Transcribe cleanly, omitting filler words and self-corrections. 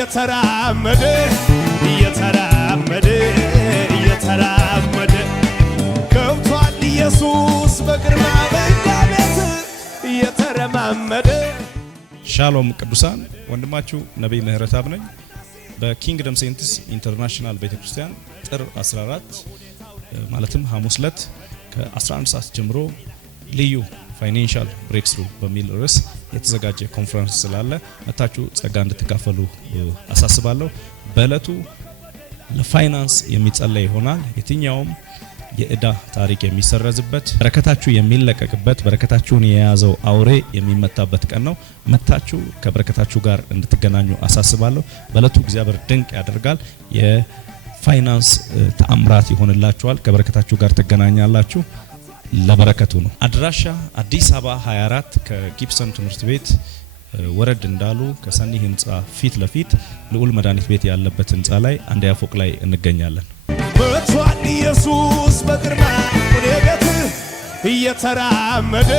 እየተራመደ ገብቷል ኢየሱስ በግርማ በእኛ ቤት እየተረማመደ። ሻሎም ቅዱሳን፣ ወንድማችሁ ነብይ ምህረተአብ ነኝ። በኪንግደም ሴንትስ ኢንተርናሽናል ቤተክርስቲያን ጥር 14 ማለትም ሐሙስ ዕለት ከ11 ሰዓት ጀምሮ ልዩ ፋይናንሻል ብሬክስሩ በሚል ርዕስ የተዘጋጀ ኮንፈረንስ ስላለ መታችሁ ጸጋ እንድትካፈሉ አሳስባለሁ። በእለቱ ለፋይናንስ የሚጸለይ ይሆናል። የትኛውም የዕዳ ታሪክ የሚሰረዝበት፣ በረከታችሁ የሚለቀቅበት፣ በረከታችሁን የያዘው አውሬ የሚመታበት ቀን ነው። መታችሁ ከበረከታችሁ ጋር እንድትገናኙ አሳስባለሁ። በእለቱ እግዚአብሔር ድንቅ ያደርጋል። የፋይናንስ ተአምራት ይሆንላችኋል። ከበረከታችሁ ጋር ትገናኛላችሁ። ለበረከቱ ነው። አድራሻ አዲስ አበባ 24 ከጊብሰን ትምህርት ቤት ወረድ እንዳሉ ከሰኒ ህንጻ ፊት ለፊት ልዑል መድኃኒት ቤት ያለበት ህንጻ ላይ አንደኛ ፎቅ ላይ እንገኛለን። መጥቷል ኢየሱስ በግርማ ወደ ቤት እየተራመደ